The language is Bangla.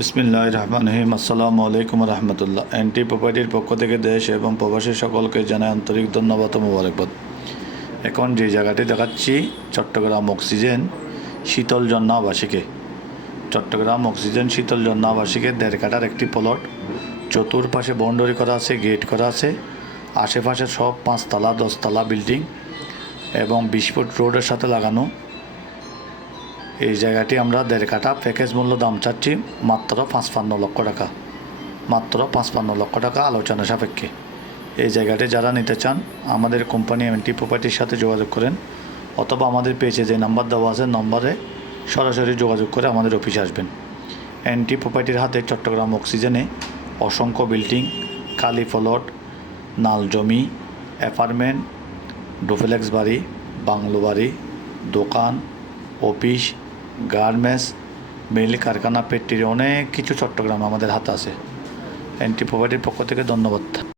বিসমিল্লাহির রহমানির রহিম। আসসালামু আলাইকুম রহমতুল্লাহ। এনটি প্রপার্টির পক্ষ থেকে দেশ এবং প্রবাসী সকলকে জানাই আন্তরিক ধন্যবাদ ও মোবারকবাদ। এখন যে জায়গাটি দেখাচ্ছি চট্টগ্রাম অক্সিজেন শীতল ঝর্ণা আবাসিকে। চট্টগ্রাম অক্সিজেন শীতল ঝর্ণা আবাসিকে 1.5 কাঠার একটি প্লট, চতুর্পাশে বাউন্ডারি করা আছে, গেট করা আছে, আশেপাশে সব 5 তলা 10 তলা বিল্ডিং এবং 20 ফুট রোডের সাথে লাগানো। এই জায়গাটি আমরা 1.5 কাঠা প্যাকেজ মূল্য দাম চাচ্ছি মাত্র 55 লক্ষ টাকা, মাত্র 55 লক্ষ টাকা আলোচনা সাপেক্ষে। এই জায়গাটি যারা নিতে চান আমাদের কোম্পানি এনটি প্রপার্টির সাথে যোগাযোগ করেন, অথবা আমাদের পেজে যে নাম্বার দেওয়া আছে নম্বরে সরাসরি যোগাযোগ করে আমাদের অফিসে আসবেন। এনটি প্রপার্টির হাতে চট্টগ্রাম অক্সিজেনে অসংখ্য বিল্ডিং, খালি প্লট, নাল জমি, অ্যাপার্টমেন্ট, ডুপ্লেক্স বাড়ি, বাংলো বাড়ি, দোকান, অফিস, গার্মেন্টস, মিল কারখানা, ফ্যাক্টরি, অনেক কিছু চট্টগ্রাম আমাদের হাতে আছে। এনটি প্রপার্টির পক্ষ থেকে ধন্যবাদ।